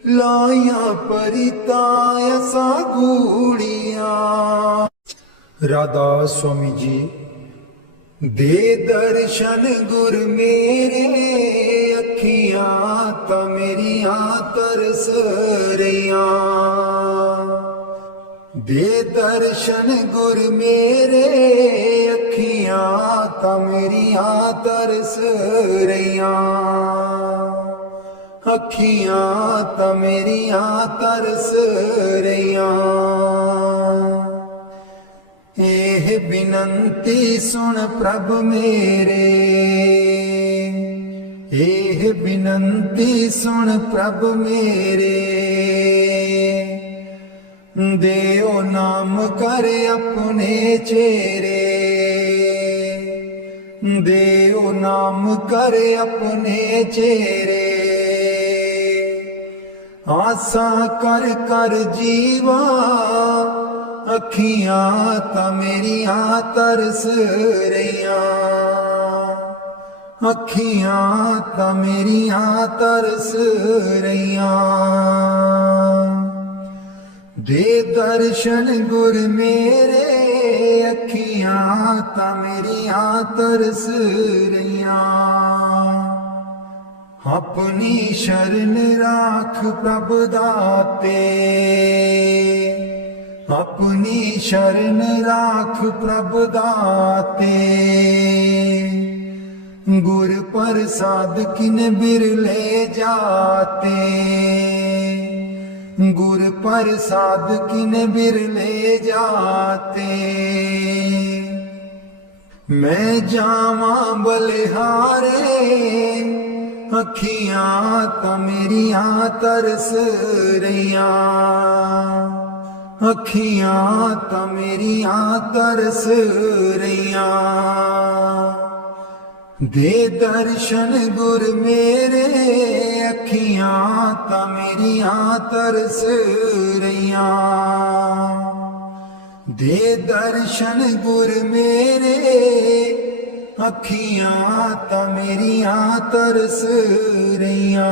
लाया परीता असा गूड़ियां। राधा स्वामी जी। दे दर्शन गुर मेरे, अखियां तां मेरियां तरस रहियां। दे दर्शन गुर मेरे, अखियां तां मेरियां तरस रहियां। अखियां तां मेरियां तरस रहियां। एह बिनंती सुन प्रभ मेरे, एह बिनंती सुन प्रभ मेरे। देओ नाम कर अपने चेरे, देओ नाम कर अपने चेरे। आसा कर कर जीवा अखियां तां मेरियां तरस रहियां, अखियां तां मेरियां तरस रहियां। दे दर्शन गुर मेरे अखियां तां मेरियां तरस रहियां। अपनी शरण राख प्रभ दाते, अपनी शरण राख प्रभ दाते। गुर प्रसाद किन बिरले जाते, गुर प्रसाद किन बिरले जाते। मैं जावा बलिहारे अखियां तां मेरियां तरस रहियां, अखियां तां मेरियां तरस रहियां। दे दर्शन गुर मेरे अखियां तां मेरियां तरस रहियां। दे दर्शन गुर मेरे अखियां तां मेरियां तरस रहियां।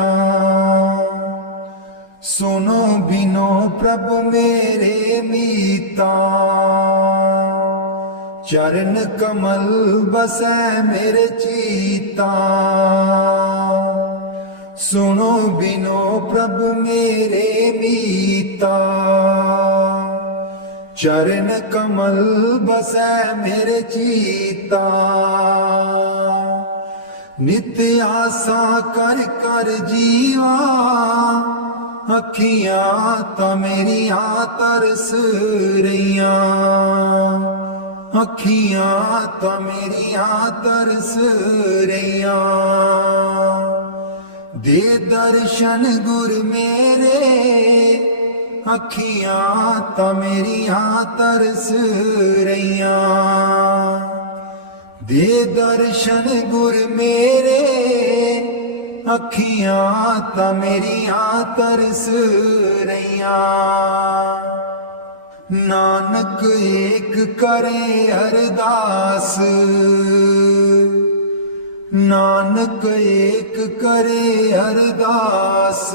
सुनो बिनो प्रभ मेरे मीता, चरण कमल बसै मेरे चीता। सुनो बिनो प्रभ मेरे मीता, चरण कमल बसै मेरे चीता। नित्य आसा कर कर जीवा अखियां तां मेरियां तरस रहियां, अखियां तां मेरियां तरस रहियां। दे दर्शन गुर मेरे अखियां तां मेरियां तरस रहियां। दे दर्शन गुर मेरे अखियां तां मेरियां तरस रहियां। नानक एक करे अरदास, नानक एक करे अरदास।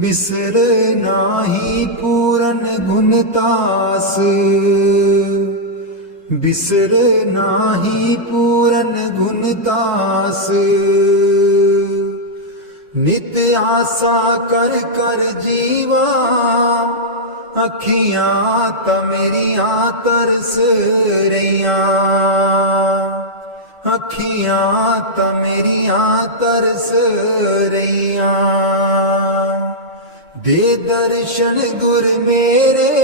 बिसर नाही पूरन गुणतास, बिसर नाही पूरन गुणतास। नित्य आसा कर कर जीवा अखियां तां मेरियां तरस रहियां, अखियां तां मेरियां तरस रहियां। दे दर्शन गुर मेरे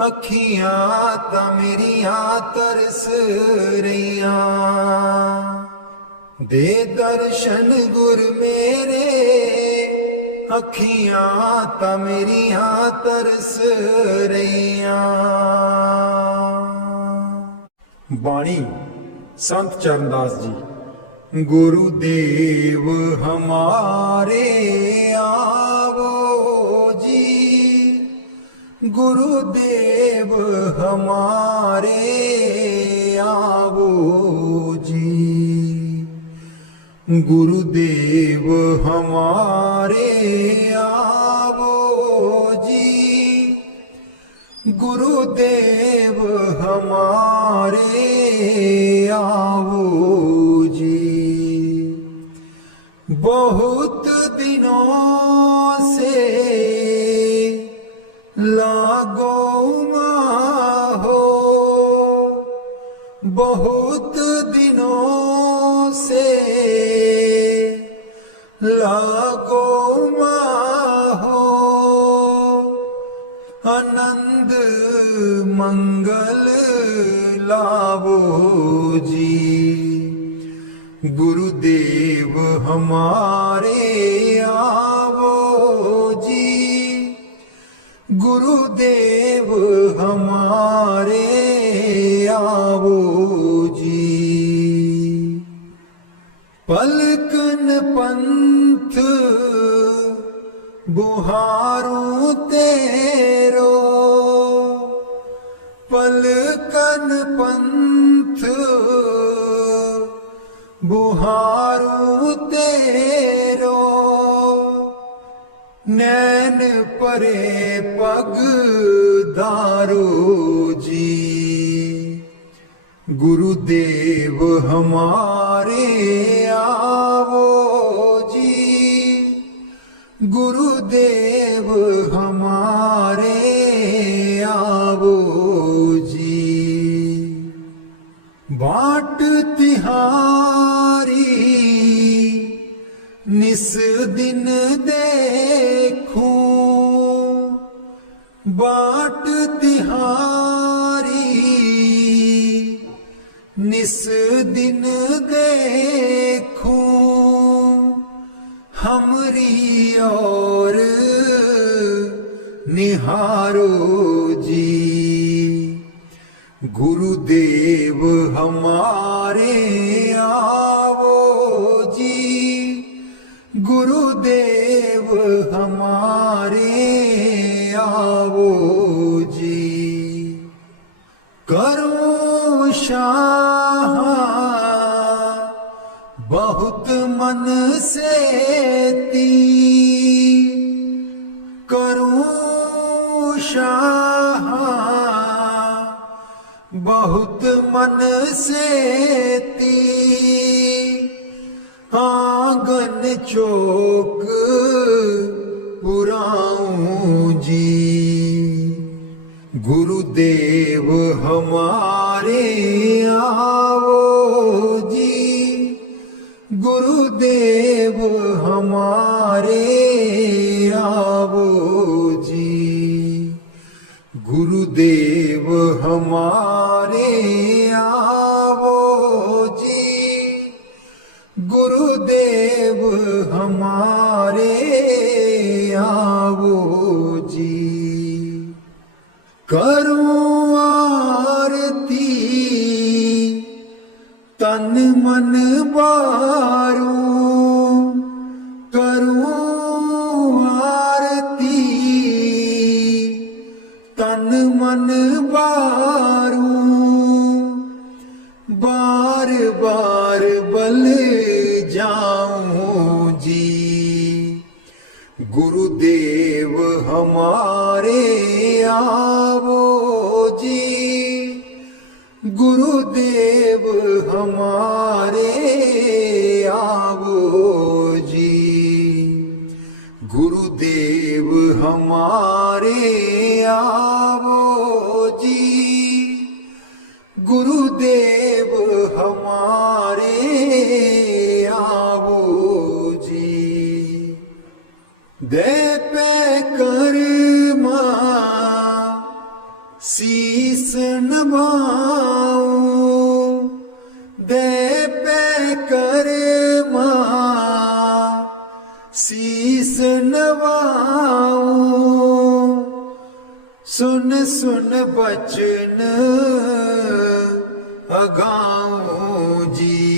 अखियां तां मेरियां तरस रहियां। दे दर्शन गुर मेरे अखियां तां मेरियां तरस रहियां। बाणी संत चरणदास जी। गुरुदेव हमारे आवो जी, गुरुदेव हमारे आवो जी। गुरुदेव हमारे आवो जी, गुरुदेव हमारे आवो जी। बहुत दिनों से लागो हो, बहुत दिनों से लागो हो। आनंद मंगल लावो जी। गुरुदेव हमारे आवो जी, गुरुदेव हमारे आवो जी। पलकन पंथ बुहारूं तेरो पलकन पंथ बुहारूं तेरो नैन परे पग दारो जी गुरुदेव हमारे आवो जी गुरुदेव हमारे आवो जी बाट तिहारी निस दिन देखूं बाट तिहारी निस दिन देखूं हमरी और निहारो जी गुरुदेव हमारे आवो जी गुरुदेव हमारे आवो जी करो शाह बहुत मन से ती करूं शाह बहुत मन से ती आंगन चौक पुराऊं जी गुरुदेव हमारे आवो जी गुरुदेव हमारे आवो जी गुरुदेव हमारे आवो जी गुरुदेव हमारे आवो जी करूं आरती तन मन बारूं करूं आरती तन मन बारूं बार बार बल जाऊं जी गुरुदेव हमारे आवो जी गुरुदेव हमारे आवो जी गुरुदेव हमारे आवो जी गुरुदेव हमारे आवो जी दे पे कर्मा शीस नभाऊं दे पे कर्मा शीस नभाऊं सुन सुन बचन अगाऊं जी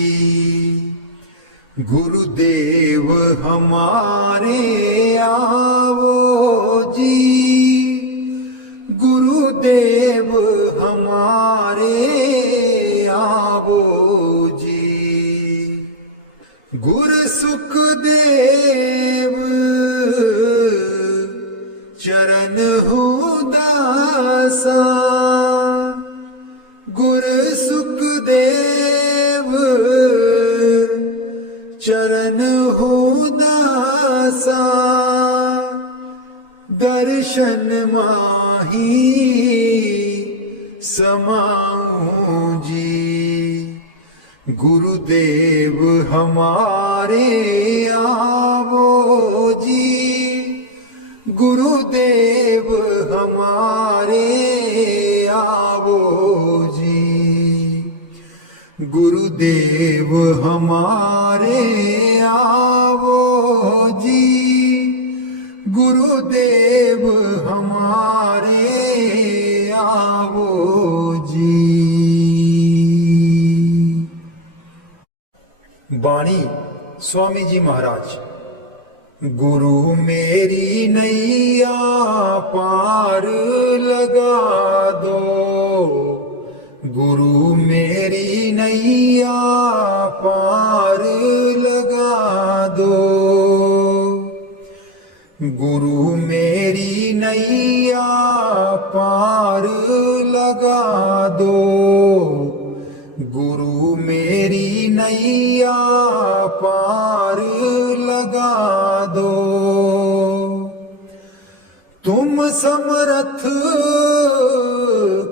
गुरुदेव हमारे आवो जी गुरुदेव हमारे आवो जी गुरु सुखदेव चरण हो दासा गुरु सुखदेव चरण हो दासा दर्शन माही समाऊं जी गुरुदेव हमारे आवो जी गुरुदेव हमारे आवो जी गुरुदेव हमारे आवो जी गुरुदेव हमारे आवो जी। बाणी स्वामी जी महाराज। गुरु मेरी नैया पार लगा दो, गुरु मेरी नैया पार लगा दो, गुरु मेरी नैया पार लगा दो, गुरु मेरी नैया पार लगा दो। तुम समर्थ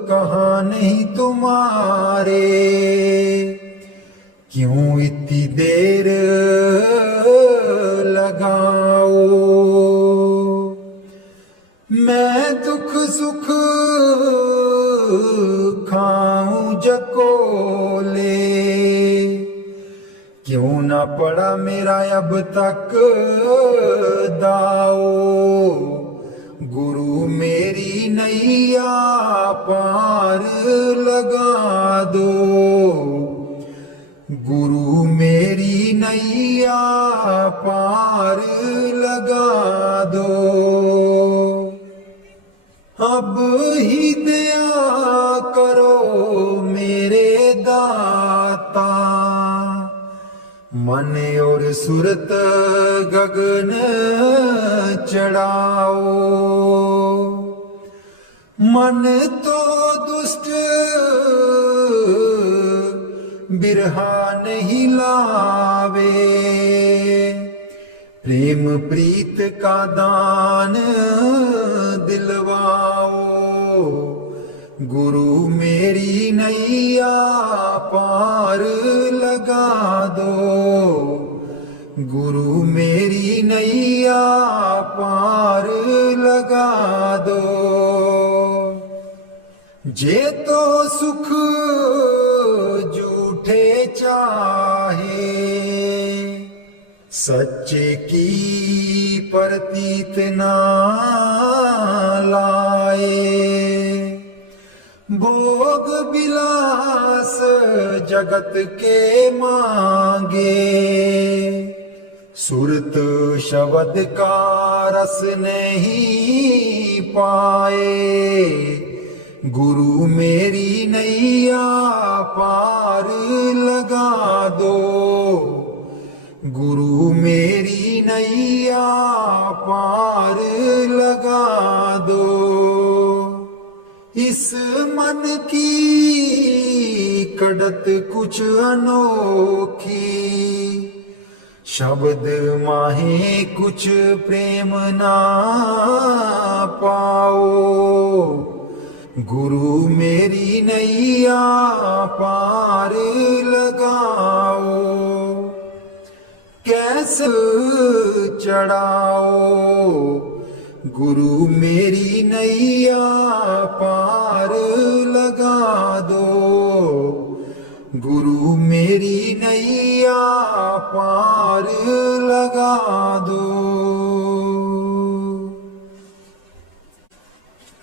कहाँ नहीं तुम्हारे, क्यों इतनी देर लगाओ। मैं दुख सुख खाऊं जकोले, क्यों ना पड़ा मेरा अब तक दाओ। गुरु मेरी नैया पार लगा दो, गुरु मेरी नैया पार लगा दो। अब ही दया करो मेरे दाता, मन और सुरत गगन चढ़ाओ। मन तो दुष्ट बिरहा नहीं लावे, प्रेम प्रीत का दान दिलवाओ। गुरु मेरी नैया पार लगा दो, गुरु मेरी नैया पार लगा दो। जे तो सुख झूठे चाहे, सच्चे की प्रतीत ना लाए। भोग विलास जगत के मांगे, सुरत शब्द का रस नहीं पाए। गुरु मेरी नैया पार लगा दो, गुरु मेरी नैया पार लगा दो। इस मन की कड़त कुछ अनोखी, शब्द माहे कुछ प्रेम ना पाओ। गुरु मेरी नैया पार लगाओ। कैसे चढ़ाओ, गुरु मेरी नैया पार लगा दो, गुरु मेरी नैया पार लगा दो।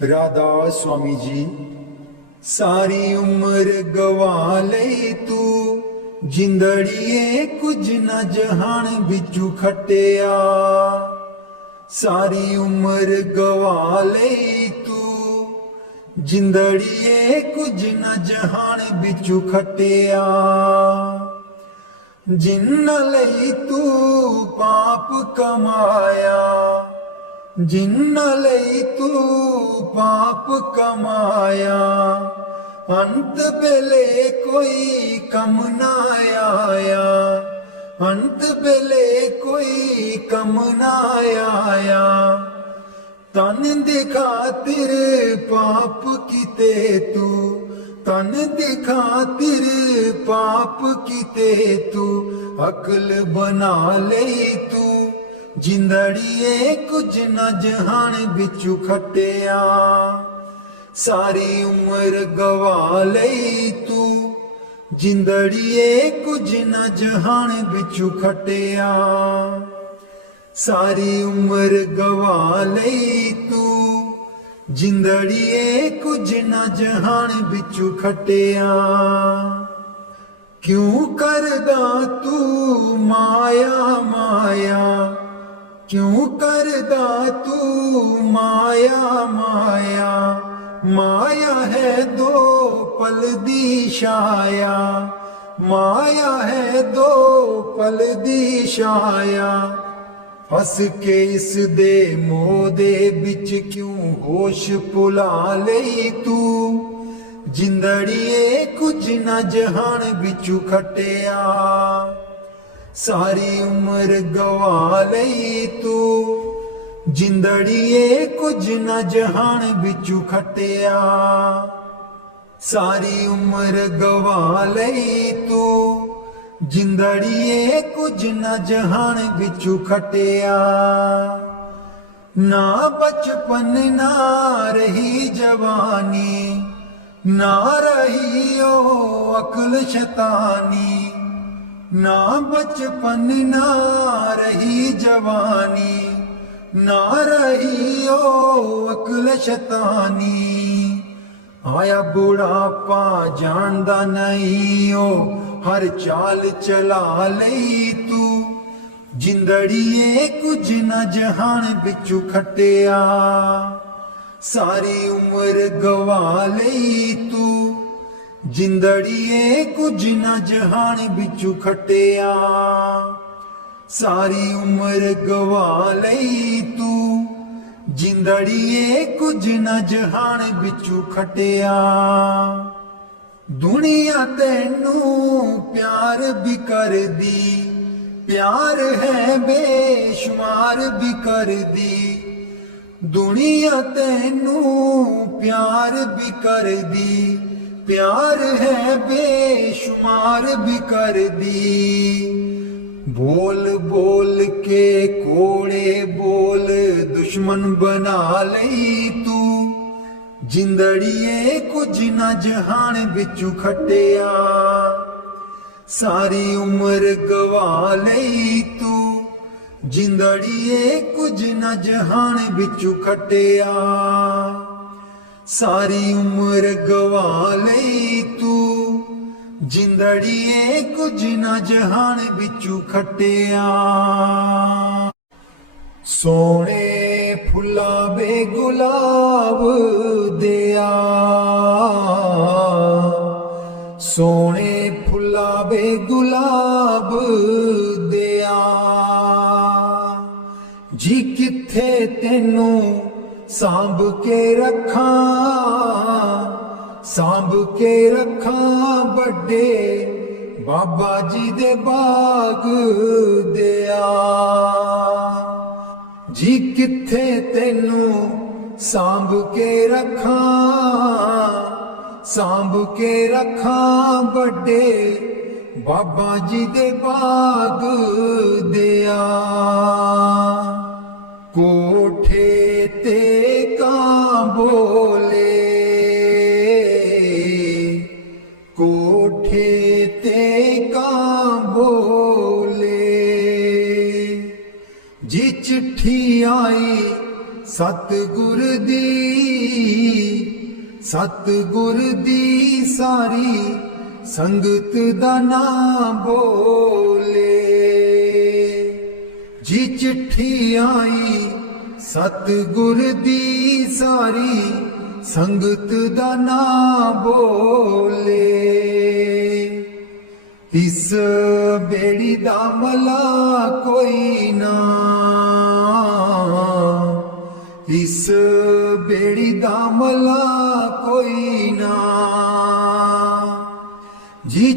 राधा स्वामी जी, सारी उम्र गवा ले तू, जिंदड़िए कुछ न जहान बिचू खटिया। सारी उम्र गवा ले तू, जिंदड़िए कुछ न जहान बिचू खटिया। जिन्ना लई तू पाप कमाया, जिन्ना लई तू पाप कमाया। अंत बेले कोई कम ना आया, अंत बेले कोई कम ना आया। तन दी खातिर पाप किते तू, तन दी खातिर पाप किते तू। अकल बना ले तू, जिंदड़िए कुछ न जहान बिचू खटिया। सारी उम्र गवा ले तू, जिंदड़िए कुछ न जहान बिचू खटिया। सारी उम्र गवा ले तू, जिंदड़िए कुछ न जहान बिचू खटिया। क्यों करदा तू माया माया, क्यों करदा तू माया माया, माया है दो पल दी छाया, माया है दो पल दी छाया। फस के इस दे मोह दे बिच क्यों होश भुला लई तू, जिंदड़िए कुछ न जहान बिचू खटिया, सारी उम्र गवा लई तू, जिंदड़िए कुछ न जहान बिचू खटिया, सारी उम्र गवा लई तू, जिंदड़िए कुछ न जहान बिचू खटिया। ना बचपन ना रही जवानी, ना रही ओ अक्ल शैतानी, ना बचपन ना रही जवानी, ना रही ओ अक्ल शैतानी। आया बुढ़ापा जानदा नहीं ओ हर चाल चला लई तू, जिंदड़िए कुछ न जहान बिचू खटिया, सारी उम्र गवा लई तू, जिंदड़िए कुछ न जहान बिचू खटिया, सारी उम्र गवा लई तू, जिंदड़िए कुछ न जहान बिचू खटिया। दुनिया तेनू प्यार भी कर दी, प्यार है बेशुमार भी कर दी, दुनिया तेनू प्यार भी कर दी, प्यार है बेशुमार भी कर दी। बोल बोल के कोड़े बोल दुश्मन बना लई तू, जिंदड़िए कुछ न जहान बिचू खटिया, सारी उम्र गवा लई तू, जिंदड़िए कुछ न जहान बिचू खटिया, सारी उम्र गवा लई तू, जिंदड़िए कुछ न जहान बिचू खटिया। सोने फुला बे गुलाब दिया, सोने फुला बे गुलाब दिया, जी किथे तेनू सांभ के रखा, सांभ के रखा बड़े बाबा जी दे बाग दिया, जी किथे तेनू सांभ के रखा, सांभ के रखा बड़े बाबा जी दे बाग दिया। कोठे ते कां बोले, कोठे ते कां बोले, जी चिट्ठी आई सतगुर दी, सतगुर दी सारी संगत दा नाम बोले, जी चिट्ठी आई सतगुर दी सारी संगत दा नाम बोले। इस बेड़ी दा मला कोई ना, इस बेड़ी दा मला कोई ना, जी